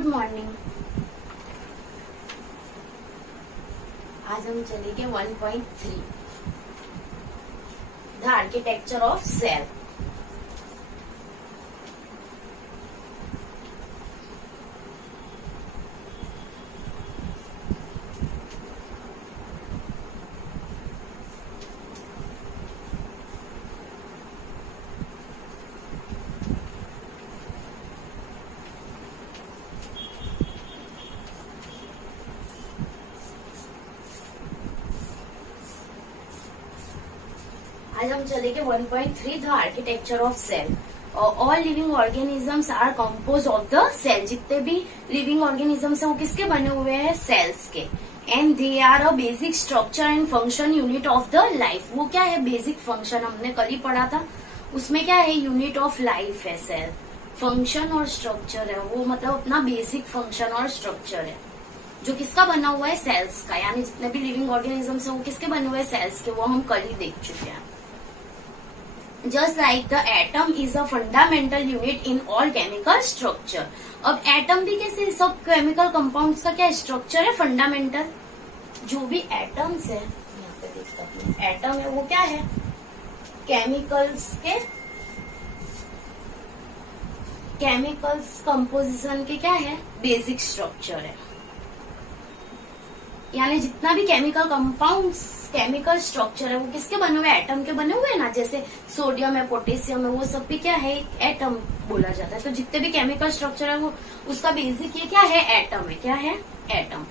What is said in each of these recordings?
Good morning. आज हम चलेंगे 1.3 द आर्किटेक्चर ऑफ सेल। आज हम चलेंगे 1.3 the architecture of cell. All living organisms are compose of the cell. जितने भी लिविंग ऑर्गेनिजम्स हैं वो किसके बने हुए हैं? सेल्स के। And they are a basic structure and function unit of the life. वो क्या है? Basic function. हमने कल ही पढ़ा था, उसमें क्या है? यूनिट ऑफ लाइफ है सेल। फंक्शन और स्ट्रक्चर है वो, मतलब अपना बेसिक फंक्शन और स्ट्रक्चर है जो किसका बना हुआ है? सेल्स का। यानी जितने भी लिविंग ऑर्गेनिजम्स हैं वो किसके बने हुए हैं? सेल्स के। वो हम कल ही देख चुके हैं। Just like the atom is a fundamental unit in all chemical structure। अब एटम भी कैसे? सब केमिकल कंपाउंड्स का क्या स्ट्रक्चर है? फंडामेंटल। जो भी एटम्स है, यहाँ पे देख सकते हैं, एटम है वो क्या है? केमिकल्स कंपोजिशन के क्या है? बेसिक स्ट्रक्चर है। यानी जितना भी केमिकल कंपाउंड्स, केमिकल स्ट्रक्चर है वो किसके बने हुए? एटम के बने हुए हैं ना। जैसे सोडियम है, पोटेशियम है, वो सब भी क्या है? एटम बोला जाता है। तो जितने भी केमिकल स्ट्रक्चर है वो, उसका बेसिक ये क्या है? एटम है। क्या है? Atom.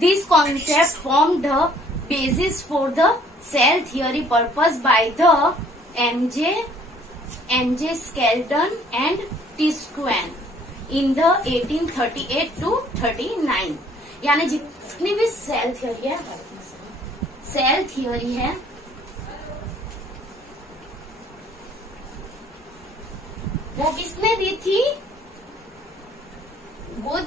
This concept form the basis for the cell theory purpose by the M J Schleiden and T Schwann in the 1838 to 39। यानी जितनी भी सेल थियोरी है वो किसने दी थी? वो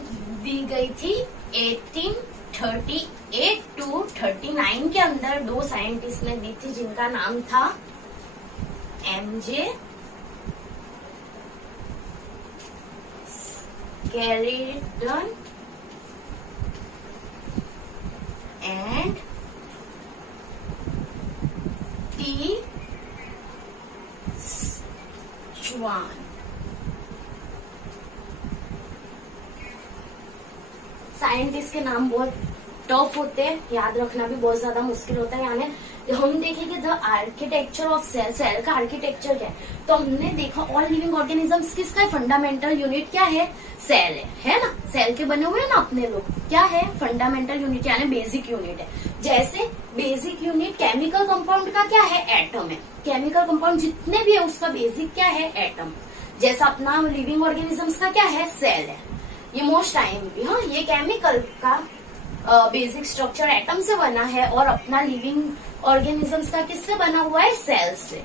दी गई थी 1838 to 39 के अंदर। दो साइंटिस्ट ने दी थी जिनका नाम था एमजे स्केल्टन एंड टिस्क्वेन। साइंटिस्ट के नाम बहुत टफ होते हैं, याद रखना भी बहुत ज्यादा मुश्किल होता है। यानी हम देखेंगे the architecture of cell. Cell का आर्किटेक्चर क्या है? तो हमने देखा ऑल लिविंग ऑर्गेनिजम्स किसका है? फंडामेंटल यूनिट क्या है? सेल है ना। सेल के बने हुए हैं ना अपने लोग। क्या है? फंडामेंटल यूनिट यानी बेसिक यूनिट है। जैसे बेसिक यूनिट केमिकल कंपाउंड का क्या है? एटम है। केमिकल कंपाउंड जितने भी है उसका बेसिक क्या है? एटम। जैसा अपना लिविंग ऑर्गेनिजम्स का क्या है? सेल है। ये मोस्ट टाइम भी, हाँ, ये केमिकल का बेसिक स्ट्रक्चर एटम से बना है और अपना लिविंग ऑर्गेनिजम्स का किससे बना हुआ है? सेल से।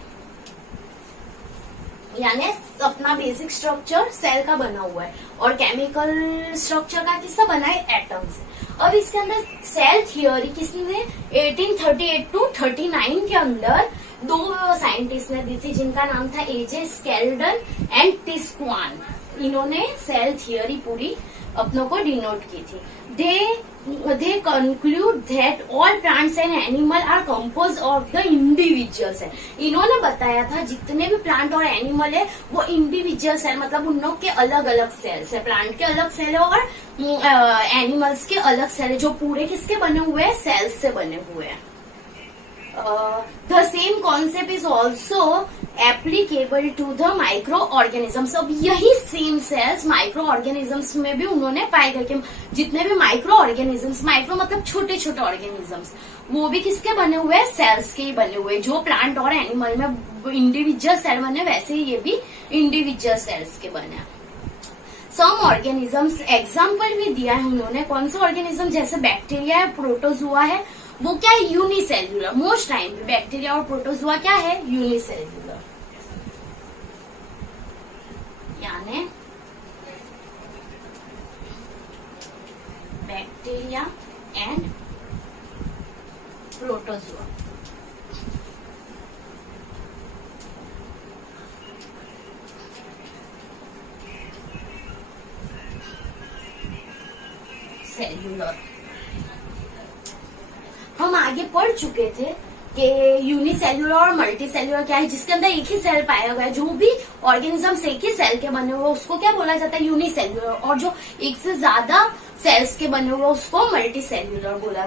यानी अपना बेसिक स्ट्रक्चर सेल का बना हुआ है और केमिकल स्ट्रक्चर का किससे बना है? एटम से। अब इसके अंदर सेल थियोरी किसने 1838 to 39 के अंदर दो साइंटिस्ट ने दी थी जिनका नाम था एजे स्केल्टन एंड टिस्क्वेन। इन्होंने सेल थियोरी पूरी अपनों को डिनोट की थी। they conclude that all plants and animal are composed of the individual cell। इन्होंने बताया था जितने भी प्लांट और एनिमल है वो इंडिविजुअल सेल, मतलब उन लोग के अलग अलग सेल्स है। प्लांट के अलग सेल है और एनिमल्स के अलग सेल है, जो पूरे किसके बने हुए हैं? सेल्स से बने हुए हैं। The same concept is also applicable to the microorganisms. अब यही सेम सेल्स माइक्रो ऑर्गेनिजम्स में भी उन्होंने पाए गए कि जितने भी माइक्रो ऑर्गेनिजम्स, माइक्रो मतलब छोटे छोटे ऑर्गेनिजम्स, वो भी किसके बने हुए हैं? सेल्स के ही बने हुए। जो प्लांट और एनिमल में इंडिविजुअल सेल बने वैसे ही ये भी इंडिविजुअल सेल्स के बने। सम ऑर्गेनिजम्स एग्जाम्पल भी दिया है उन्होंने। कौन सा ऑर्गेनिज्म? जैसे बैक्टीरिया है, प्रोटोजुआ है, वो क्या है? यूनिसेल्यूलर। मोस्ट टाइम पे बैक्टीरिया और प्रोटोजुआ क्या है? यूनिसेल्यूलर। यानी बैक्टीरिया एंड प्रोटोजुआ। सेल्यूलर। हम आगे पढ़ चुके थे कि यूनिसेल्यूलर और मल्टी सेल्यूलर क्या है, जिसके अंदर एक ही सेल पाया गया है। जो भी ऑर्गेनिजम्स एक ही सेल के बने हुए उसको क्या बोला जाता है, यूनिसेल्यूलर। और जो एक से ज्यादा सेल्स के बने हुए उसको मल्टी सेल्यूलर बोला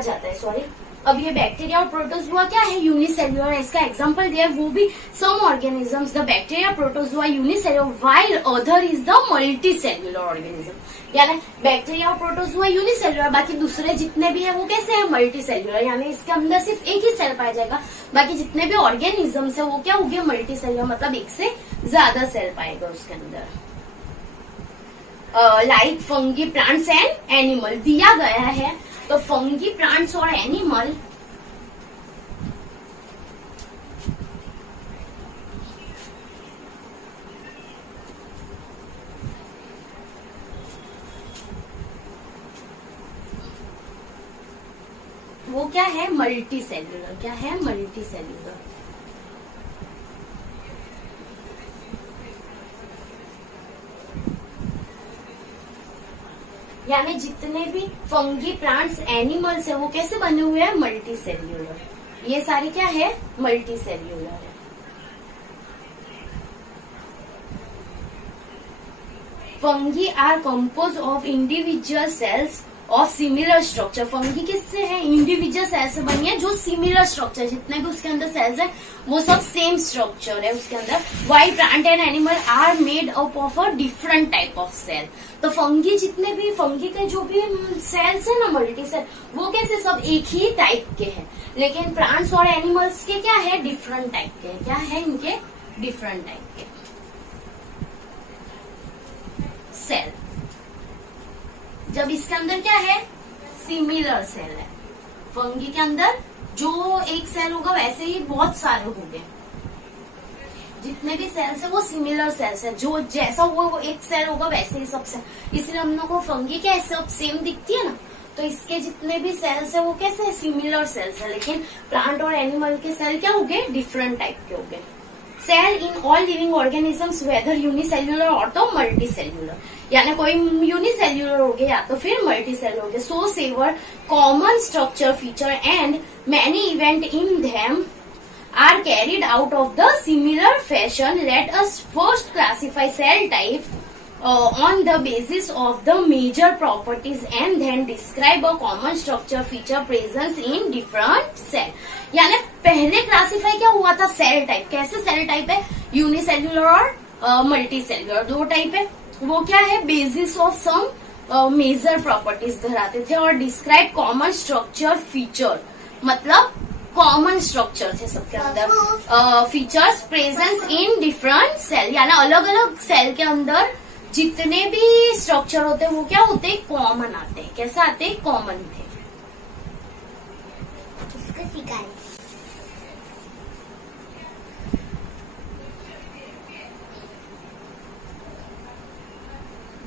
जाता है सॉरी। अब ये बैक्टीरिया और प्रोटोजुआ क्या है, यूनिसेल्यूलर है। इसका एग्जांपल दिया है, वो भी some organisms the bacteria protozoa unicellular while other is the multicellular organism. यानी बैक्टीरिया और प्रोटोजुआ यूनिसेल्यूलर, बाकी दूसरे जितने भी है वो कैसे है, मल्टी सेल्यूलर। यानी इसके अंदर सिर्फ एक ही सेल पाया जाएगा, बाकी जितने भी ऑर्गेनिजम्स है वो क्या हो गया, मल्टी सेल्यूलर, मतलब एक से ज्यादा सेल पाएगा उसके अंदर। Like fungi, plants and animal दिया गया है। तो फंगी, प्लांट्स और एनिमल वो क्या है, मल्टी सेल्यूलर। क्या है, मल्टी सेल्यूलर। यानी जितने भी फंगी, प्लांट्स, एनिमल्स है वो कैसे बने हुए हैं, मल्टी सेल्यूलर। ये सारे क्या है, मल्टी सेल्यूलर है। Fungi are compose of individual cells of similar structure. Fungi किससे है, इंडिविजुअल सेल से बनी है जो सिमिलर स्ट्रक्चर, जितने भी उसके अंदर सेल्स है वो सब सेम स्ट्रक्चर है उसके अंदर। Why plant and animal are made up of a different type of cell. तो फंगी, जितने भी फंगी के जो भी सेल्स है ना, मल्टी सेल, वो कैसे सब एक ही टाइप के हैं। लेकिन प्लांट्स और एनिमल्स के क्या है, डिफरेंट टाइप के। क्या है इनके, डिफरेंट टाइप के सेल। जब इसके अंदर क्या है, सिमिलर सेल है। फंगी के अंदर जो एक सेल होगा वैसे ही बहुत सारे होंगे। जितने भी सेल्स है वो सिमिलर सेल्स है, जो जैसा वो एक सेल होगा वैसे ही सब सेल। इसलिए हम लोग को फंगी क्या है, सब सेम दिखती है ना। तो इसके जितने भी सेल्स है वो कैसे है, सिमिलर सेल्स है। लेकिन प्लांट और एनिमल के सेल क्या हो गए, डिफरेंट टाइप के हो गए। Cell in all living organisms whether unicellular और तो मल्टी सेल्यूलर। यानी कोई यूनिसेल्यूलर हो गया या तो फिर मल्टी सेल्यूलर हो गया। So several common structure feature and many event in them are carried out of the similar fashion. Let us first classify cell type on the basis of the major properties and then describe a common structure feature presence in different cell. यानी पहले classify क्या हुआ था, cell type. कैसे cell type है, unicellular और multi cellular, दो type है। वो क्या है, basis of some major properties धराते थे। और डिस्क्राइब कॉमन स्ट्रक्चर फीचर, मतलब कॉमन स्ट्रक्चर थे सबके अंदर। Features presence in different cell, यानी अलग अलग सेल के अंदर जितने भी स्ट्रक्चर होते हैं वो क्या होते हैं, कॉमन आते हैं। कैसे आते हैं, कॉमन थे। इसको सिखाए।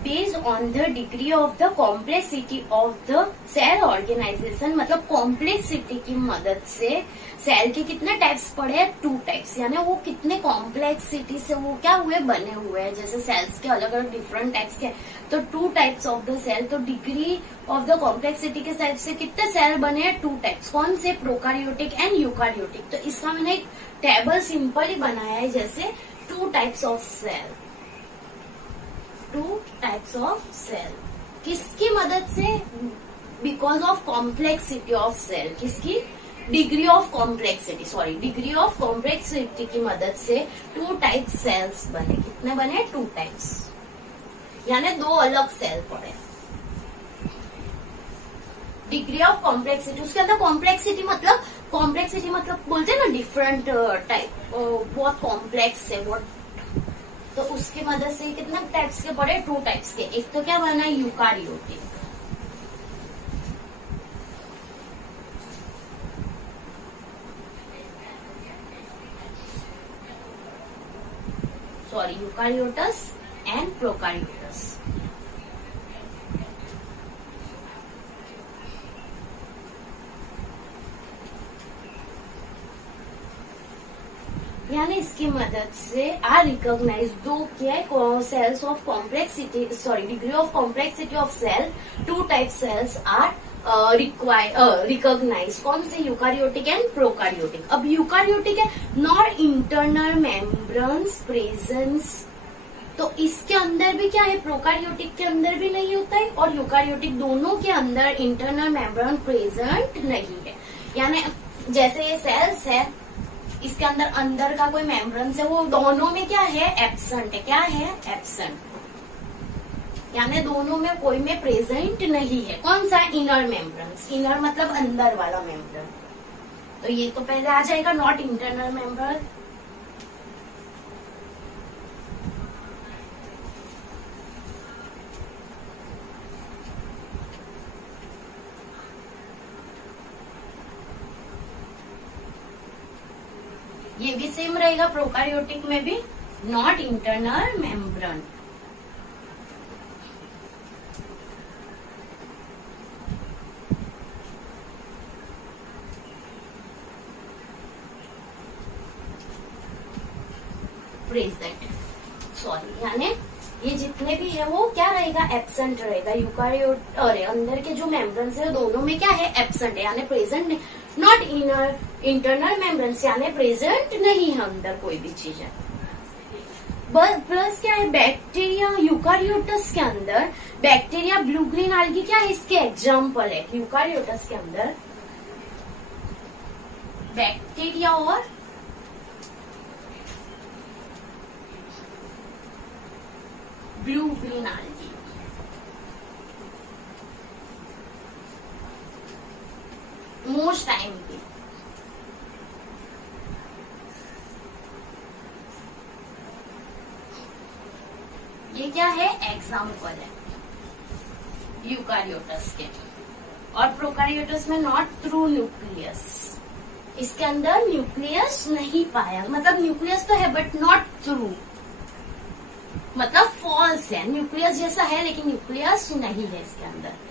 Based on the degree of the complexity of the cell organization, मतलब कॉम्प्लेक्सिटी की मदद से सेल के कितने टाइप्स पढ़े, 2 टाइप्स। यानी वो कितने कॉम्प्लेक्सिटी से वो क्या हुए, बने हुए हैं। जैसे सेल्स के अलग अलग डिफरेंट टाइप्स के, तो 2 टाइप्स ऑफ द सेल। तो डिग्री ऑफ द कॉम्प्लेक्सिटी के सेल से कितने सेल बने हैं, 2 टाइप्स। कौन से, प्रोकारियोटिक एंड यूकारियोटिक। तो इसका मैंने एक टेबल सिंपल ही बनाया है, जैसे 2 types of cell, 2 types of cell. किसकी मदद से, because of complexity of cell. किसकी, degree of complexity, sorry degree of complexity की मदद से 2 टाइप सेल्स बने। कितने बने, 2 टाइप्स, यानी 2 अलग सेल पड़े। डिग्री ऑफ कॉम्प्लेक्सिटी, उसके अंदर कॉम्प्लेक्सिटी मतलब बोलते हैं ना डिफरेंट टाइप, बहुत कॉम्प्लेक्स है बहुत। तो उसकी मदद से कितने टाइप्स के पड़े, 2 टाइप्स के। एक तो क्या बना, eukaryotic, sorry eukaryotes and prokaryotes. यानी इसकी मदद से आर रिकॉग्नाइज दो क्या है cells of complexity degree of complexity of cell two type cells are recognize कौन से यूकारियोटिक एंड प्रोकारियोटिक। अब यूकारियोटिक है नॉट इंटरनल मेम्ब्रेन्स प्रेजेंस, तो इसके अंदर भी क्या है प्रोकारियोटिक के अंदर भी नहीं होता है और यूकारियोटिक दोनों के अंदर इंटरनल मेम्ब्रेन प्रेजेंट नहीं है। यानी जैसे ये सेल्स है इसके अंदर का कोई मेम्ब्रेन है वो दोनों में क्या है एब्सेंट है, क्या है एब्सेंट, यानी दोनों में कोई में प्रेजेंट नहीं है। कौन सा इनर मेम्ब्रेन्स, इनर मतलब अंदर वाला मेम्ब्रेन, तो ये तो पहले आ जाएगा नॉट इंटरनल मेम्ब्रेन। ये भी सेम रहेगा प्रोकारियोटिक में भी नॉट इंटरनल मेम्ब्रेन। प्रेजेंट यानी ये जितने भी है वो क्या रहेगा एब्सेंट रहेगा। यूकारियोट और अंदर के जो मेम्ब्रेन्स है दोनों में क्या है एब्सेंट है यानी प्रेजेंट नहीं। नॉट इनर इंटरनल मेम्ब्रेन्स यानी प्रेजेंट नहीं है अंदर कोई भी चीज है। प्लस क्या है बैक्टीरिया यूकारियोटस के अंदर बैक्टीरिया ब्लू ग्रीन आल्गी क्या है इसके एग्जाम्पल है। यूकारियोटस के अंदर बैक्टीरिया और blue green algae most time पे ये क्या है एग्जाम्पल है यूकारियोटस के। और प्रोकारियोटस में नॉट थ्रू न्यूक्लियस, इसके अंदर न्यूक्लियस नहीं पाया, मतलब न्यूक्लियस तो है बट नॉट थ्रू, मतलब फॉल्स है। न्यूक्लियस जैसा है लेकिन न्यूक्लियस नहीं है इसके अंदर।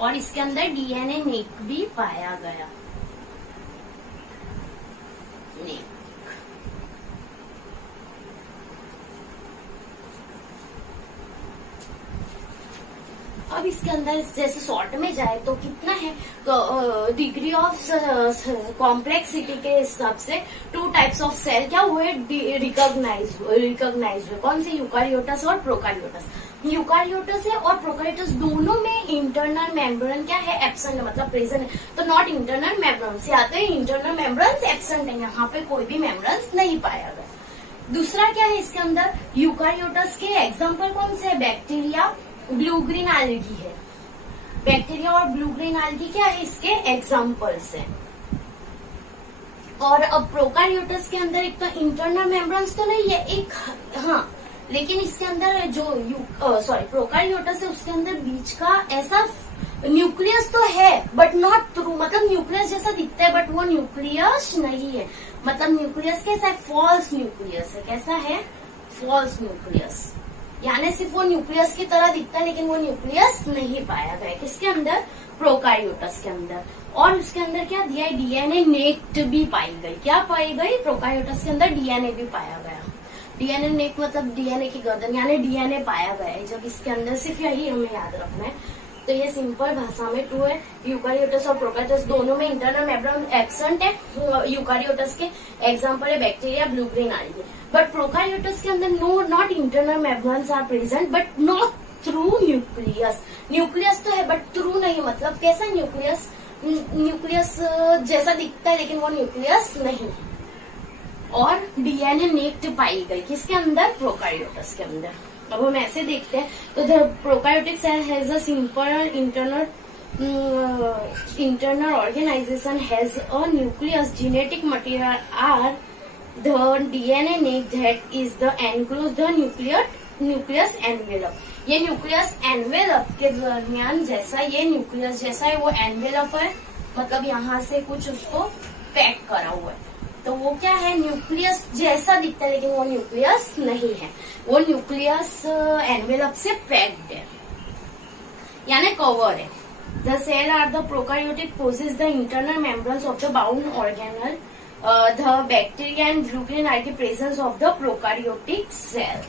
और इसके अंदर डीएनए नेक भी पाया गया। नेक अब इसके अंदर जैसे शॉर्ट में जाए तो कितना है तो डिग्री ऑफ कॉम्प्लेक्सिटी के हिसाब से टू टाइप्स ऑफ सेल क्या हुए रिकॉग्नाइज हुए। कौन से यूकारियोटस और प्रोकारियोटस। यूकारियोटस है और प्रोकारियोटस दोनों में इंटरनल मेम्ब्रेन क्या है एब्सेंट है, मतलब प्रेजेंट है। तो नॉट इंटरनल मेम्ब्रेन्स या तो इंटरनल मेम्ब्रेन्स एब्सेंट है, यहाँ पे कोई भी मेम्ब्रेन्स नहीं पाया गया। दूसरा क्या है इसके अंदर यूकारियोटस के एग्जाम्पल कौन से है बैक्टीरिया ब्लू ग्रीन आल्गी है। बैक्टीरिया और ब्लू ग्रीन आल्गी क्या है इसके एग्जाम्पल्स हैं। और अब प्रोकारियोटस के अंदर एक तो इंटरनल मेम्ब्रेन्स तो नहीं है एक, हाँ लेकिन इसके अंदर जो प्रोकारियोटस है उसके अंदर बीच का ऐसा न्यूक्लियस तो है बट नॉट थ्रू, मतलब न्यूक्लियस जैसा दिखता है बट वो न्यूक्लियस नहीं है। मतलब न्यूक्लियस कैसा है फॉल्स न्यूक्लियस है। कैसा है फॉल्स न्यूक्लियस, यानी सिर्फ वो न्यूक्लियस की तरह दिखता है लेकिन वो न्यूक्लियस नहीं पाया गया किसके अंदर प्रोकारियोटस के अंदर। और उसके अंदर क्या दिया है डीएनए नेक्ट भी पाई गई। क्या पाई गई प्रोकारियोटस के अंदर डीएनए भी पाया गया। डीएनए नेक्ट मतलब डीएनए की गर्दन यानी डीएनए पाया गया है। जब इसके अंदर सिर्फ यही हमें याद रखना है। तो ये सिंपल भाषा में ट्रू है। यूकारियोटस और प्रोकारियोटस दोनों में इंटरनल मेम्ब्रेन एब्सेंट है। यूकारियोटस के एग्जाम्पल है bacteria blue green algae. But prokaryotes के अंदर not internal membranes are present but not through nucleus. Nucleus तो है बट थ्रू नहीं, मतलब कैसा न्यूक्लियस, न्यूक्लियस जैसा दिखता है लेकिन वो न्यूक्लियस नहीं है। और डीएनए नेक्ट पाई गई किसके अंदर प्रोकारियोटस के अंदर। अब हम ऐसे देखते हैं तो the prokaryotic cell has a simple internal organization has a nucleus. Genetic material are the DNA neck that is the enclose the nucleus envelope. ये न्यूक्लियस एनवेलप के दरमियान जैसा ये न्यूक्लियस जैसा है वो एनवेलप है, मतलब यहाँ से कुछ उसको पैक करा हुआ है। तो वो क्या है न्यूक्लियस जैसा दिखता है लेकिन वो न्यूक्लियस नहीं है, वो न्यूक्लियस एनवेलप से पैक्ड है यानी कवर है। The cell are the prokaryotic possess the internal membranes of the bound organelle. The bacteria and glucan are the presence of the prokaryotic cell.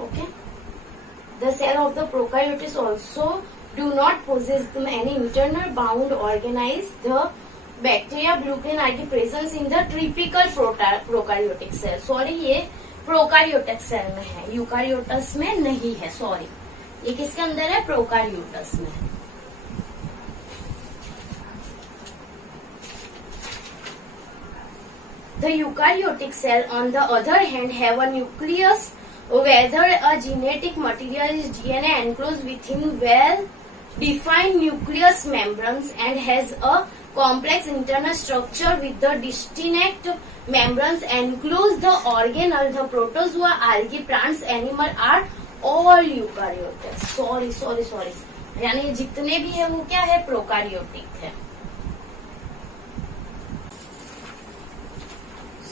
Okay. The cell of the prokaryotes also do not possess any internal bound organelles. The bacteria, glucan are the presence in the typical prokaryotic cell. Sorry, ये prokaryotic cell में है, यूकार्योटस में नहीं है. Sorry, ये किसके अंदर है? प्रोकार्योटस में. The eukaryotic cell, on the other hand, have a nucleus, whether a genetic material is DNA enclosed within well-defined nucleus membranes and has a complex internal structure with the distinct membranes enclose the organelle. The protozoa, algae, plants, animal are all eukaryotic. Sorry, यानी जितने भी है वो क्या है? Prokaryotic है.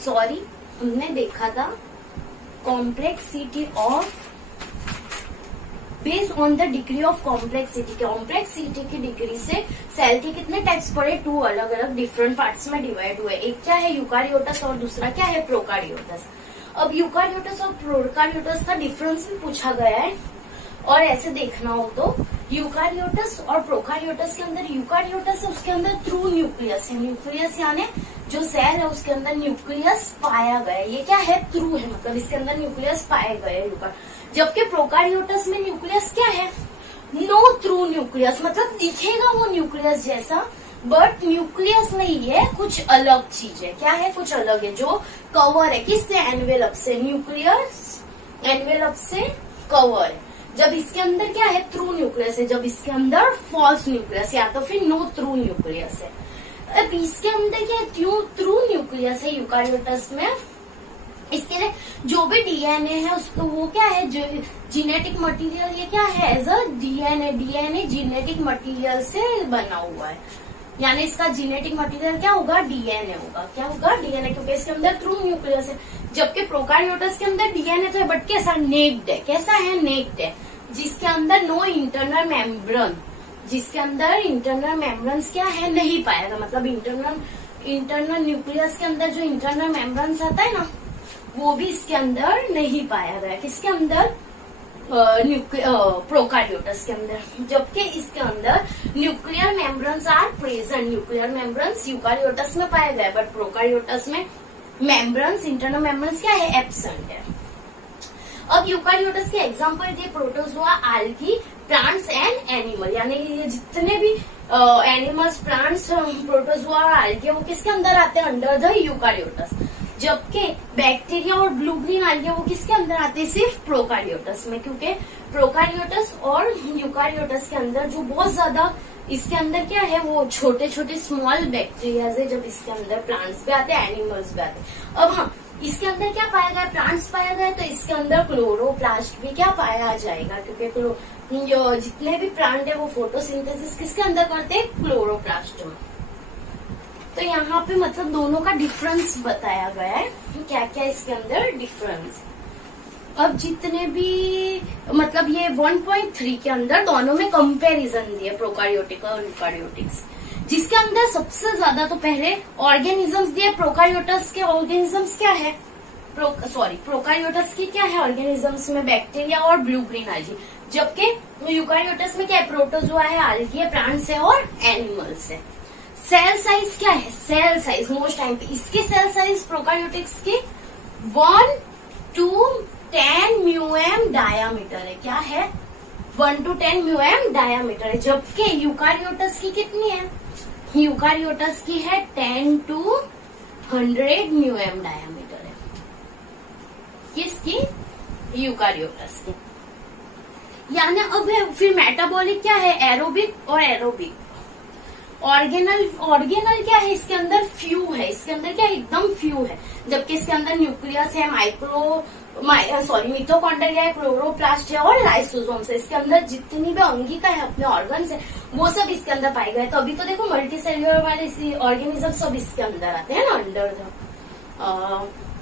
Sorry, हमने देखा था complexity of based on the degree of complexity की डिग्री से सेल के कितने टाइप्स पड़े? 2 अलग अलग डिफरेंट पार्ट्स में डिवाइड हुए. एक क्या है? यूकारियोटस और दूसरा क्या है? प्रोकारियोटस. अब यूकारियोटस और प्रोकारियोटस का डिफरेंस भी पूछा गया है, और ऐसे देखना हो तो यूकारियोटस और प्रोकारियोटस के अंदर यूकारियोटस है, उसके अंदर थ्रू न्यूक्लियस है. न्यूक्लियस यानी जो सेल है उसके अंदर न्यूक्लियस पाया गया. ये क्या है? थ्रू है, मतलब इसके अंदर न्यूक्लियस पाए गए. जबकि प्रोकारियोटस में न्यूक्लियस क्या है? नो थ्रू न्यूक्लियस, मतलब दिखेगा वो न्यूक्लियस जैसा, बट न्यूक्लियस नहीं है, कुछ अलग चीज है. क्या है? कुछ अलग है, जो कवर है. किससे? एनवेलप से. न्यूक्लियस एनवेलप से कवर है. जब इसके अंदर क्या है? थ्रू न्यूक्लियस है. जब इसके अंदर फॉल्स न्यूक्लियस या तो फिर नो थ्रू न्यूक्लियस है. अब इसके अंदर क्या है? थ्रू न्यूक्लियस है यूकारियोटस में. इसके लिए जो भी डीएनए है उसको वो क्या है? जो जीनेटिक मटेरियल, ये क्या है? As a DNA genetic material से बना हुआ है. यानी इसका जीनेटिक मटेरियल क्या होगा? डीएनए होगा. क्या होगा? डीएनए, क्योंकि इसके अंदर थ्रू न्यूक्लियस है. जबकि प्रोकारियोटस के अंदर डीएनए तो है, बट कैसा? नेक्ड है. कैसा है? नेक्ड है, जिसके अंदर नो इंटरनल मेम्ब्रेन, जिसके अंदर इंटरनल मेम्ब्रेन्स क्या है? नहीं पाएगा. मतलब इंटरनल न्यूक्लियस के अंदर जो इंटरनल मेम्ब्रेन्स आता है ना, वो भी इसके अंदर नहीं पाया गया. किसके अंदर? प्रोकारियोटस के अंदर. जबकि इसके अंदर nuclear membranes are present. Nuclear membranes eukaryotes में पाए गए, बट प्रोकारियोटस में मेम्ब्रेन्स, इंटरनल मेम्ब्रेन्स क्या है? एब्सेंट है. अब यूकारियोटस के एग्जाम्पल दिए protozoa, algae, plants and animal. यानी ये जितने भी एनिमल्स, प्लांट्स, प्रोटोजोआ और आल्गी वो किसके अंदर आते हैं? Under the eukaryotes. जबकि बैक्टीरिया और ब्लू ग्रीन आल्गे वो किसके अंदर आते हैं? सिर्फ प्रोकारियोटस में. क्योंकि प्रोकारियोटस और यूकारियोटस के अंदर जो बहुत ज्यादा इसके अंदर क्या है? वो छोटे छोटे स्मॉल बैक्टीरिया है. जब इसके अंदर प्लांट्स भी आते हैं, एनिमल्स भी आते हैं. अब हाँ, इसके अंदर क्या पाया गया? प्लांट्स पाया गया, तो इसके अंदर क्लोरोप्लास्ट भी क्या पाया जाएगा? क्योंकि जो जितने भी प्लांट है वो फोटोसिंथेसिस किसके अंदर करते हैं? क्लोरोप्लास्ट में. तो यहाँ पे मतलब दोनों का डिफरेंस बताया गया है, क्या क्या इसके अंदर डिफरेंस. अब जितने भी मतलब ये 1.3 के अंदर दोनों में कंपैरिजन दिए, प्रोकारियोटिक और यूकारियोटिक्स, जिसके अंदर सबसे ज्यादा तो पहले ऑर्गेनिजम्स दिए. प्रोकारियोटस के ऑर्गेनिजम्स क्या है? प्रोकारियोटस की क्या है? ऑर्गेनिजम्स में बैक्टीरिया और ब्लू ग्रीन आल्गी. जबकि यूकारियोटस में क्या है? प्रोटोजोआ है, आल्गी है, प्लांट्स है और एनिमल्स है. सेल साइज क्या है? सेल साइज मोस्ट टाइम पे इसकी सेल साइज प्रोकारियोटिक्स की 1 to 10 म्यूएम डायामीटर है. क्या है? 1 to 10 म्यूएम डायामीटर है. जबकि यूकारियोटस की कितनी है? यूकारियोटस की है 10 to 100 म्यूएम डायामीटर है. किसकी? यूकारियोटस की. यानी अब फिर मेटाबॉलिक क्या है? एरोबिक और एरोबिक. ऑर्गेनल क्या है? इसके अंदर फ्यू है. इसके अंदर क्या है? एकदम फ्यू है. जबकि इसके अंदर न्यूक्लियस है, मिटोकॉन्ड्रिया है, क्लोरोप्लास्ट है और लाइसोसोम्स है. इसके अंदर जितनी भी अंगिका है, अपने ऑर्गन्स है, वो सब इसके अंदर पाए गए. तो अभी तो देखो मल्टी सेल्यूलर वाले ऑर्गेनिज्म सब इसके अंदर आते हैं ना, अंडर द.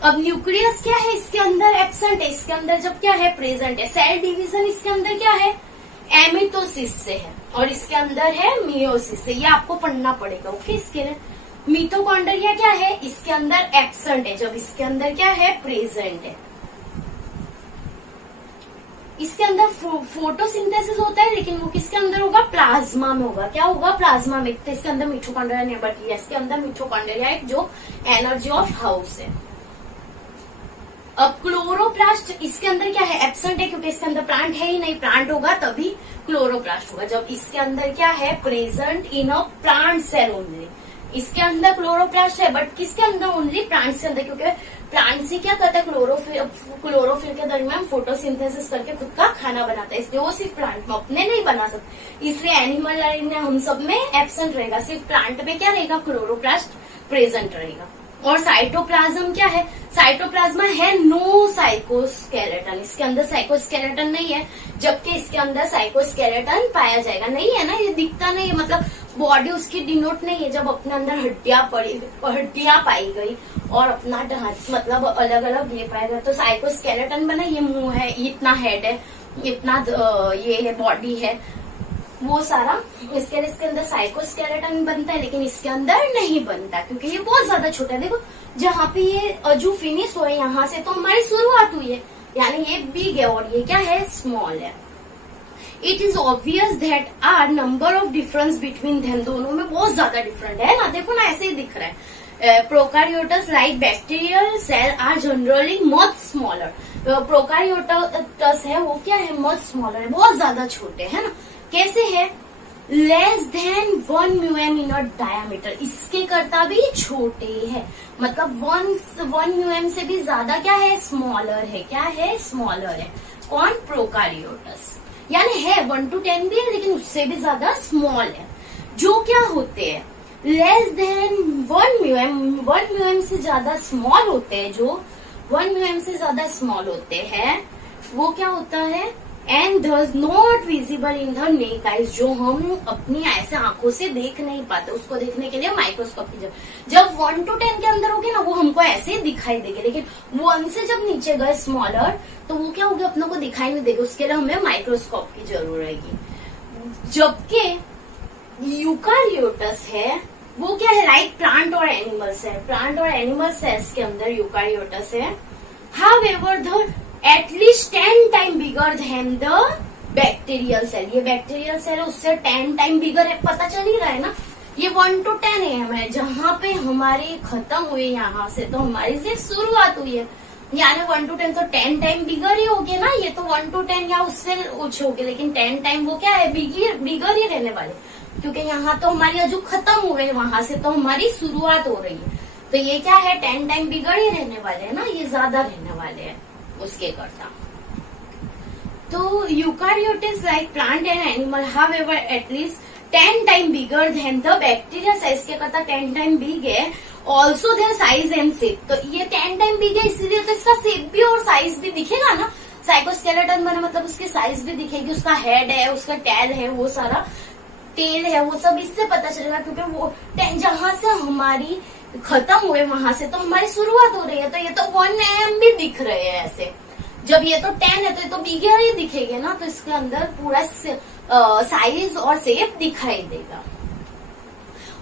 अब न्यूक्लियस क्या है? इसके अंदर एब्सेंट है. इसके अंदर जब क्या है? प्रेजेंट है. सेल डिवीजन इसके अंदर क्या है? एमिटोसिस से है और इसके अंदर है मियोसिस से। ये आपको पढ़ना पड़ेगा। ओके, इसके लिए मिटोकॉन्ड्रिया क्या है, इसके अंदर एब्सेंट है, जब इसके अंदर क्या है, प्रेजेंट है। इसके अंदर फोटोसिंथेसिस होता है, लेकिन वो किसके अंदर होगा, प्लाज्मा में होगा। क्या होगा, प्लाज्मा में। तो इसके अंदर मिटोकॉन्ड्रिया नहीं, बट इसके अंदर मिटोकॉन्ड्रिया है जो एनर्जी ऑफ हाउस है। अब क्लोरोप्लास्ट इसके अंदर क्या है, एब्सेंट है, क्योंकि इसके अंदर प्लांट है ही नहीं। प्लांट होगा तभी क्लोरोप्लास्ट होगा, जब इसके अंदर क्या है, present in a plant cell only. इसके अंदर क्लोरोप्लास्ट है, बट किसके अंदर, ओनली प्लांट से अंदर, क्योंकि प्लांट से क्या करता है, क्लोरोफिल के दरमियान फोटोसिंथेसिस करके खुद का खाना बनाता है, इसलिए वो सिर्फ प्लांट में अपने नहीं बना सकते। इसलिए एनिमल लाइन में हम सब में एब्सेंट रहेगा, सिर्फ प्लांट में क्या रहेगा, क्लोरोप्लास्ट प्रेजेंट रहेगा। और साइटोप्लाज्म क्या है, साइटोप्लाज्मा है नो साइकोस्केलेटन, इसके अंदर साइकोस्केलेटन नहीं है, जबकि इसके अंदर साइकोस्केलेटन पाया जाएगा। नहीं है ना, ये दिखता नहीं है, मतलब बॉडी उसकी डिनोट नहीं है। जब अपने अंदर हड्डियां पाई गई और अपना मतलब अलग अलग ये पाया गया, तो साइकोस्केलेटन बना। ये मुंह है, इतना हेड है, इतना ये है, बॉडी है, वो सारा इसके अंदर साइकोस्केलेटन बनता है, लेकिन इसके अंदर नहीं बनता, क्योंकि ये बहुत ज्यादा छोटा है। देखो जहाँ पे ये जो फिनिश हुआ है, यहाँ से तो हमारी शुरुआत हुई है, यानी ये बिग है और ये क्या है, स्मॉल है। It is obvious that are number of difference between them, दोनों में बहुत ज्यादा डिफरेंट है ना। देखो ना, ऐसे ही दिख रहा है। Prokaryotes like bacterial cell are generally much smaller. Prokaryotes है वो क्या है, मच स्मॉलर है, बहुत ज्यादा छोटे है ना। कैसे है, लेस देन 1 म्यूएम इन डायामीटर, इसके करता भी छोटे है, मतलब 1 म्यूएम से भी ज्यादा क्या है, स्मॉलर है। क्या है, स्मॉलर है। कौन, प्रोकारियोटस, यानी है 1 to 10 भी है, लेकिन उससे भी ज्यादा स्मॉल है। जो क्या होते हैं, लेस देन 1 म्यूएम से ज्यादा स्मॉल होते हैं, जो 1 म्यूएम से ज्यादा स्मॉल होते हैं, वो क्या होता है, and thus not visible in the neck eyes, जो हम अपनी ऐसे आंखों से देख नहीं पाते, उसको देखने के लिए माइक्रोस्कोप की जब 1 to 10 के अंदर होगे ना, वो हमको ऐसे ही दिखाई देंगे, लेकिन 1 से जब नीचे गए स्मॉलर, तो वो क्या होगा, अपनों को दिखाई नहीं देगा, उसके लिए हमें माइक्रोस्कोप की जरूरत रहेगी। जबकि यूकारियोटस है वो क्या है, लाइक प्लांट और एनिमल्स है, प्लांट और एनिमल सेल्स के अंदर यूकारियोटस है। However the at least 10 time bigger than the bacterial cell, ये बैक्टीरियल सेल है उससे 10 टाइम बिगर है, पता चल ही रहा है ना। ये 1 to 10 है हमें, जहाँ पे हमारी खत्म हुई यहाँ से, तो हमारी सिर्फ शुरुआत हुई है, यानी 1 to 10 तो 10 टाइम बिगर ही होगे ना। ये तो 1 to 10 या उससे कुछ होगे, लेकिन 10 टाइम वो क्या है, बिगर ही रहने वाले, क्योंकि यहाँ तो हमारी अजू खत्म हुए, वहां से तो हमारी शुरुआत हो रही है, तो ये क्या है, 10 टाइम बिगर ही रहने वाले है ना, ये ज्यादा रहने वाले हैं उसके करता। तो eukaryotes like plant and animal however at least 10 time bigger than the bacteria size के करता 10 टाइम बिग है। Also their size and shape, तो ये 10 टाइम बिग है, इसीलिए तो इसका शेप भी और साइज भी दिखेगा ना। साइकोस्केलेटन बना मतलब उसकी साइज भी दिखेगी, उसका हेड है, उसका टेल है, वो सारा टेल है, वो सब इससे पता चलेगा, क्योंकि वो जहां से हमारी खत्म हुए वहां से तो हमारी शुरुआत हो रही है, तो ये तो 1 AM भी दिख रहे हैं ऐसे। जब ये तो 10 है तो ये तो बिगर ही दिखेगा ना, तो इसके अंदर पूरा साइज और शेप दिखाई देगा।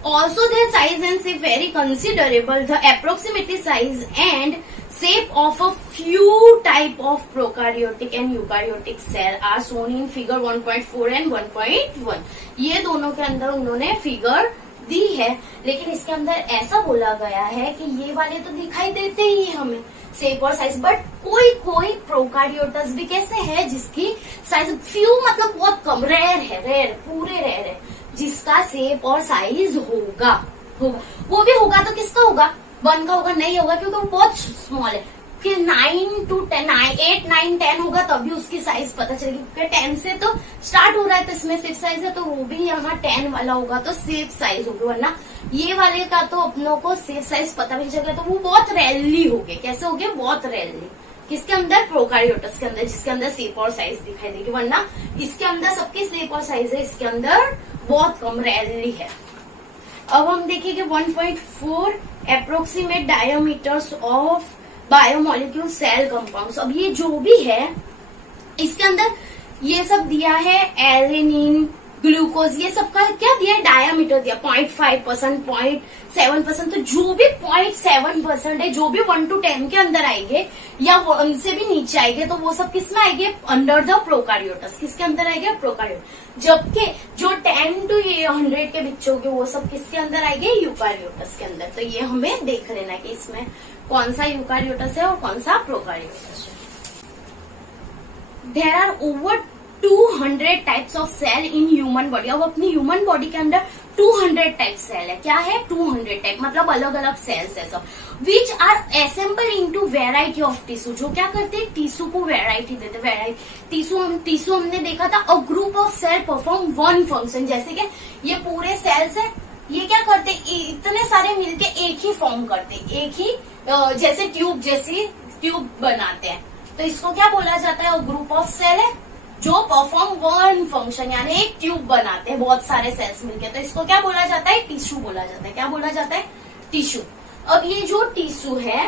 Also their size and shape very considerable, the approximately size and shape of a few type of prokaryotic and eukaryotic cell are shown in figure 1.4 and 1.1। ये दोनों के अंदर उन्होंने फिगर दी है, लेकिन इसके अंदर ऐसा बोला गया है कि ये वाले तो दिखाई देते ही हमें शेप और साइज, बट कोई प्रोकारियोटस भी कैसे है जिसकी साइज फ्यू मतलब बहुत कम, रेयर पूरे रेयर है, जिसका शेप और साइज होगा। वो भी होगा तो किसका होगा, 1 का होगा, नहीं होगा क्योंकि वो बहुत स्मॉल है। फिर 9 to 10, 8, 9, 10 होगा तभी उसकी साइज पता चलेगी, क्योंकि 10 से तो स्टार्ट हो रहा है, तो इसमें सिर्फ साइज है, तो वो भी यहाँ 10 वाला होगा तो सिर्फ साइज होगी, वरना ये वाले का तो अपनों को सिर्फ साइज पता भी चलेगा, तो वो बहुत रेयरली हो गए। कैसे हो गए, बहुत रेयरली। किसके अंदर, प्रोकारियोटस के अंदर, जिसके अंदर शेप और साइज दिखाई देगी, वरना इसके अंदर सबके शेप और साइज है, इसके अंदर बहुत कम, रेयरली है। अब हम देखेंगे 1.4 approximate diameters of biomolecule cell compounds. अब ये जो भी है इसके अंदर ये सब दिया है एरेनिन, ग्लूकोज, ये सब का क्या दिया है, डायामीटर दिया 0.5%, 0.7%। तो जो भी 0.7% है, जो भी 1 to 10 के अंदर आएंगे या उनसे भी नीचे आएंगे, तो वो सब किसमें आएंगे, अंडर द प्रोकार्योटस। किसके अंदर आएंगे, प्रोकार्योट। जबकि जो 10 to 100 के बीच होंगे वो सब किसके अंदर आएंगे, यूकार्योटस के अंदर। तो ये हमें देख लेना कि इसमें कौन सा यूकार्योटस है और कौन सा प्रोकार्योटस है। There are over 200 types of cell in human body. अब अपनी ह्यूमन बॉडी के अंदर 200 टाइप सेल है। क्या है, 200 टाइप, मतलब अलग अलग सेल्स है सब। Which are assemble into variety of tissue. जो क्या करते हैं, टिश्यू को वेराइटी देते, वेराइटी टिश्यू हमने देखा था। A group of cell perform one function. जैसे कि ये पूरे सेल्स है, ये क्या करते, इतने सारे मिलके एक ही फॉर्म करते, एक ही जैसे ट्यूब जैसी ट्यूब बनाते हैं। तो इसको क्या बोला जाता है, ग्रुप ऑफ सेल है जो परफॉर्म वन फंक्शन, यानी एक ट्यूब बनाते हैं बहुत सारे सेल्स मिलके। तो इसको क्या बोला जाता है, टिश्यू बोला जाता है। क्या बोला जाता है, टिश्यू। अब ये जो टिश्यू है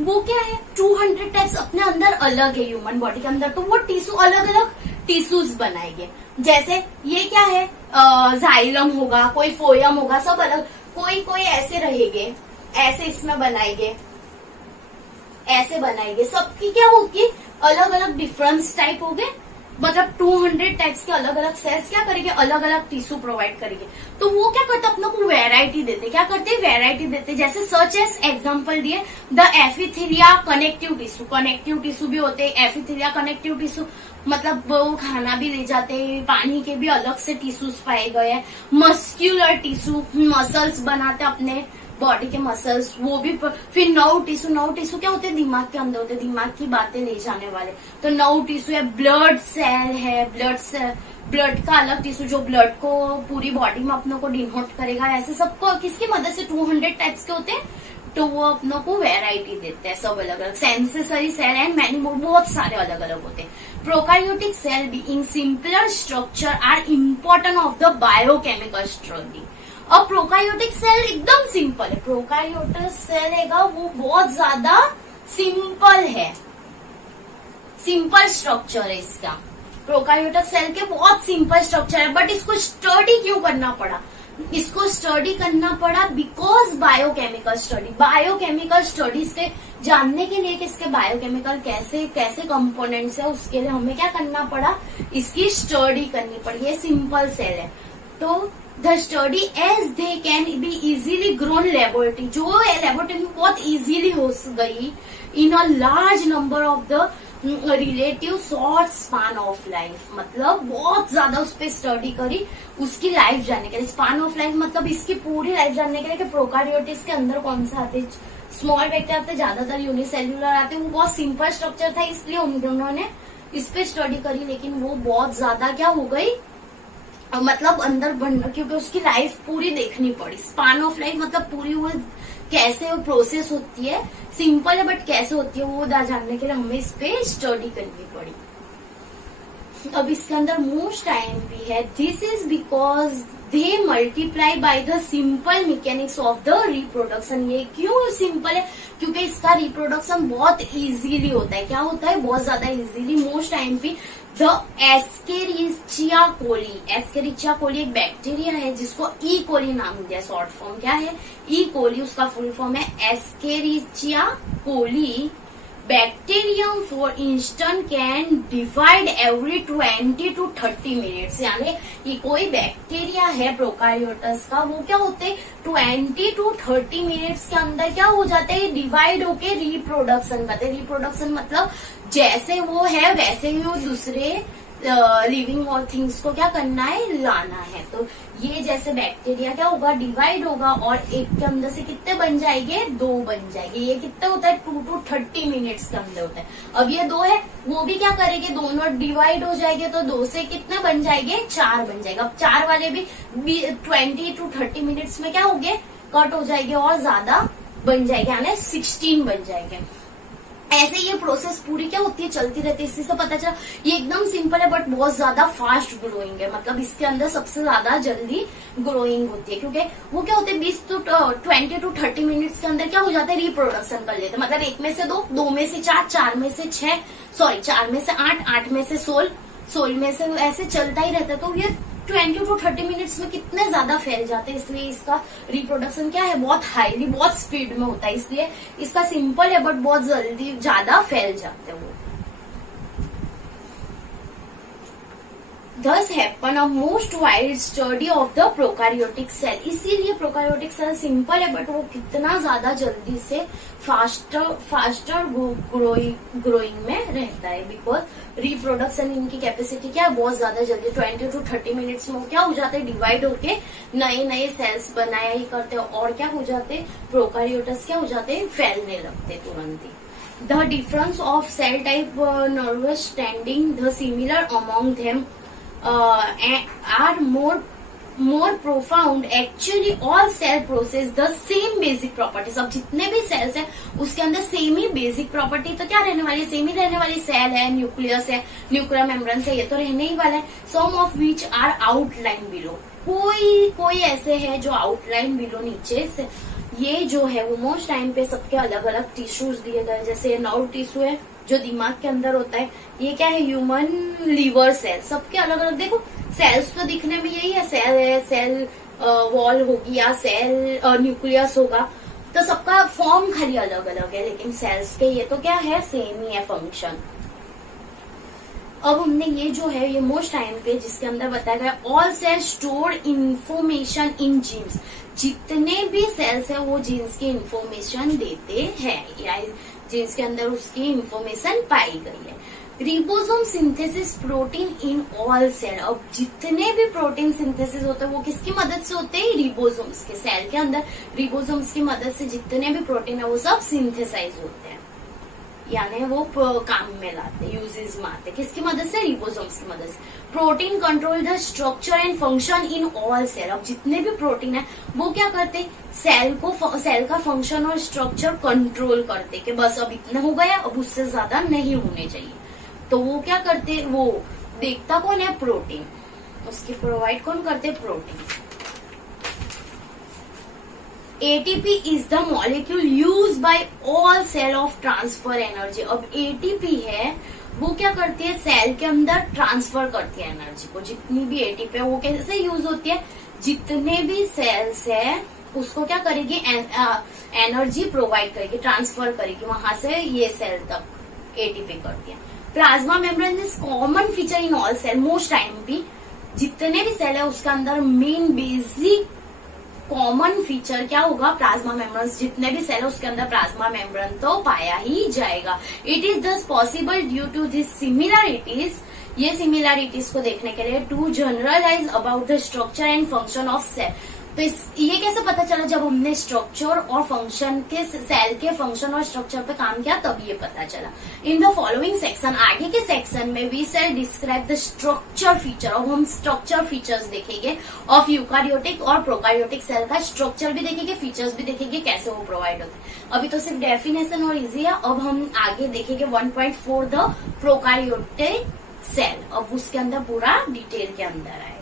वो क्या है, 200 टाइप्स अपने अंदर अलग है ह्यूमन बॉडी के अंदर। तो वो टिश्यू अलग अलग टिश्यूज बनाएंगे। जैसे ये क्या है, जाइलम होगा, कोई फोयम होगा, सब अलग। कोई कोई ऐसे रहेंगे, ऐसे इसमें बनाएंगे, ऐसे बनाएंगे। सबकी क्या होगी, अलग अलग डिफरेंस टाइप हो गए। मतलब 200 टाइप्स के अलग अलग सेल्स क्या करेंगे, अलग अलग टिश्यू प्रोवाइड करेंगे। तो वो क्या करते, अपने को वेराइटी देते। क्या करते, वेराइटी देते। जैसे सच एस एग्जांपल दिए, the epithelia connective tissue. Connective tissue भी होते हैं, एपिथेलिया कनेक्टिव टिश्यू, मतलब वो खाना भी ले जाते हैं। पानी के भी अलग से टिश्यूज पाए गए हैं। मस्क्यूलर टिश्यू, मसल्स बनाते अपने बॉडी के मसल्स, वो भी। फिर नर्व टिश्यू क्या होते हैं, दिमाग के अंदर होते हैं, दिमाग की बातें ले जाने वाले। तो नर्व टिश्यू है। ब्लड सेल है, ब्लड का अलग टिश्यू जो ब्लड को पूरी बॉडी में अपनों को डिनोट करेगा। ऐसे सबको किसकी मदद से 200 टाइप्स के होते हैं। तो वो अपनों को वेराइटी देते हैं, सब अलग अलग। Sensory cell and many more, बहुत सारे अलग अलग होते हैं। Prokaryotic cell being simpler structure are important of the biochemical structure. और प्रोकार्योटिक सेल एकदम सिंपल है। प्रोकार्योटिक सेल है वो बहुत ज्यादा सिंपल है, सिंपल स्ट्रक्चर है इसका। प्रोकार्योटिक सेल के बहुत सिंपल स्ट्रक्चर है, बट इसको स्टडी क्यों करना पड़ा, इसको स्टडी करना पड़ा because biochemical study. Biochemical studies के जानने के लिए कि इसके बायोकेमिकल कैसे कैसे कंपोनेंट्स है, उसके लिए हमें क्या करना पड़ा, इसकी स्टडी करनी पड़ी। ये सिंपल सेल है। तो the study as they can be easily grown laboratory, जो लेबोरेटरी में बहुत इजीली हो गई in a large number of the relative short span of life. मतलब बहुत ज्यादा उस पर स्टडी करी, उसकी लाइफ जानने के लिए। स्पान ऑफ लाइफ मतलब इसकी पूरी लाइफ जानने के लिए कि प्रोकार्योटिस के अंदर कौन सा आते, स्मॉल बैक्टीरिया आते, ज्यादातर यूनिसेल्युलर आते। वो बहुत सिंपल स्ट्रक्चर था, इसलिए उन्होंने इस पे स्टडी करी। लेकिन वो बहुत ज्यादा क्या हो गई, मतलब अंदर बनना, क्योंकि उसकी लाइफ पूरी देखनी पड़ी। स्पान ऑफ लाइफ मतलब पूरी वो कैसे वो प्रोसेस होती है, सिंपल है बट कैसे होती है वो जानने के लिए हमें इस पे स्टडी करनी पड़ी। अब इसके अंदर मोस्ट टाइम भी है। This is because they multiply by the simple mechanics of the reproduction. ये क्यों सिंपल है, क्योंकि इसका रिप्रोडक्शन बहुत इजीली होता है। क्या होता है, बहुत ज्यादा इजीली। मोस्ट टाइम पे the Escherichia coli, Escherichia coli एक बैक्टीरिया है जिसको ई कोली नाम दिया, शॉर्ट फॉर्म क्या है, ई कोली, उसका फुल फॉर्म है Escherichia coli. Bacterium for instant can divide every 20 to 30 minutes. यानी ये कोई बैक्टीरिया है प्रोकार्योटस का, वो क्या होते हैं 20 to 30 मिनट्स के अंदर क्या हो जाते हैं, डिवाइड होके रिप्रोडक्शन करते हैं। रिप्रोडक्शन मतलब जैसे वो है वैसे ही वो दूसरे लिविंग और थिंग्स को क्या करना है, लाना है। तो ये जैसे बैक्टीरिया क्या होगा, डिवाइड होगा और एक के अंदर से कितने बन जाएंगे, 2 बन जाएंगे। ये कितने होता है, 2 to 30 मिनट्स के अंदर होता है। अब ये 2 है, वो भी क्या करेंगे, दोनों डिवाइड हो जाएंगे तो 2 से कितने बन जाएंगे, 4 बन जाएगा। अब 4 वाले भी 20 to 30 मिनट्स में क्या होंगे, कट हो जाएंगे और ज्यादा बन जाएंगे, यानी 16 बन जाएंगे। ऐसे ये प्रोसेस पूरी क्या होती है, चलती रहती है। इसी से पता चला ये एकदम सिंपल है बट बहुत ज्यादा फास्ट ग्रोइंग है। मतलब इसके अंदर सबसे ज्यादा जल्दी ग्रोइंग होती है, क्योंकि वो क्या होते हैं 20 to 20 to 30 मिनट्स के अंदर क्या हो जाता है, रिप्रोडक्शन कर लेते हैं। मतलब 1 में से 2, 2 में से 4, 4 में से 6, सॉरी 4 में से 8, 8 में से 16, सोल में से ऐसे चलता ही रहता है, तो ये 20 to 30 मिनट्स में कितने ज्यादा फैल जाते हैं। इसलिए इसका रिप्रोडक्शन क्या है, बहुत हाईली, बहुत स्पीड में होता है। इसलिए इसका सिंपल है बट बहुत जल्दी ज्यादा फैल जाते हैं वो। Thus happen a most wide study of the prokaryotic cell। इसीलिए प्रोकारियोटिक सेल सिंपल है बट वो कितना ज्यादा जल्दी से फास्टर ग्रोइंग में रहता है। बिकॉज रिप्रोडक्शन इनकी कैपेसिटी क्या है, बहुत ज्यादा जल्दी 20 to 30 मिनट्स में क्या हो जाते हैं, डिवाइड होके नए नए सेल्स बनाया ही करते हैं। और क्या हो जाते, प्रोकारियोटस क्या हो जाते, फैलने लगते तुरंत ही। The difference of cell type nervous standing, the similar among them are more profound। Actually all cell process the same basic properties। अब जितने भी सेल्स है उसके अंदर सेम ही बेसिक प्रॉपर्टी तो क्या रहने वाली, सेम ही रहने वाली। सेल है, न्यूक्लियस है, न्यूक्लियर मेम्ब्रेन है, ये तो रहने ही वाला है। Some of which are outline below. कोई ऐसे है जो आउटलाइन बिलो नीचे से। ये जो है वो मोस्ट टाइम पे सबके अलग अलग टिश्यूज दिए गए। जैसे नर्व टिश्यू है जो दिमाग के अंदर होता है, ये क्या है, ह्यूमन लीवर सेल। सबके अलग अलग देखो, सेल्स तो दिखने में यही है, सेल है, सेल वॉल होगी या सेल न्यूक्लियस होगा, तो सबका फॉर्म खाली अलग अलग है, लेकिन सेल्स के ये तो क्या है, सेम ही है फंक्शन। अब हमने ये जो है ये मोस्ट टाइम पे जिसके अंदर बताया गया, all cell store information in genes. जितने भी सेल्स है वो जीन्स की इंफॉर्मेशन देते हैं, या जीन्स के अंदर उसकी इंफॉर्मेशन पाई गई है। Ribosome synthesis protein in all cell. अब जितने भी प्रोटीन सिंथेसिस होते हैं वो किसकी मदद से होते हैं, रिबोसोम्स के। सेल के अंदर रिबोसोम्स की मदद से जितने भी प्रोटीन है वो सब सिंथेसाइज होते हैं, यानी वो काम में लाते, यूजेस में आते। किसकी मदद से, रिबोसोम्स की मदद से। Protein control the structure and function in all cell. अब जितने भी प्रोटीन है वो क्या करते, सेल का फंक्शन और स्ट्रक्चर कंट्रोल करते कि बस अब इतना हो गया, अब उससे ज्यादा नहीं होने चाहिए। तो वो क्या करते, वो देखता कौन है, प्रोटीन। उसकी प्रोवाइड कौन करते, protein. ATP is the molecule use by all cell of transfer energy. अब एटीपी है वो क्या करती है, सेल के अंदर ट्रांसफर करती है एनर्जी को। जितनी भी एटीपी है वो कैसे यूज होती है, जितने भी सेल्स है उसको क्या करेगी, एनर्जी प्रोवाइड करेगी, ट्रांसफर करेगी वहां से ये सेल तक एटीपी करती है। Plasma membrane is common feature in all cell. Most time भी जितने भी सेल है उसके अंदर मेन बेसिक कॉमन फीचर क्या होगा, प्लाज्मा मेम्ब्रेन। जितने भी सेल है उसके अंदर प्लाज्मा मेम्ब्रेन तो पाया ही जाएगा। It is thus possible due to this similarities, ये सिमिलरिटीज को देखने के लिए, to generalize about the structure and function of cell. तो ये कैसे पता चला, जब हमने स्ट्रक्चर और फंक्शन के, सेल के फंक्शन और स्ट्रक्चर पे काम किया तब ये पता चला। इन द फॉलोइंग सेक्शन, आगे के सेक्शन में we cell describe the structure feature. अब हम स्ट्रक्चर फीचर्स देखेंगे ऑफ यूकारियोटिक और प्रोकारियोटिक सेल का। स्ट्रक्चर भी देखेंगे, फीचर्स भी देखेंगे, कैसे वो प्रोवाइड होते हैं। अभी तो सिर्फ डेफिनेशन और इजी है। अब हम आगे देखेंगे 1.4 द प्रोकारियोटिक सेल। अब उसके अंदर पूरा डिटेल के अंदर आए।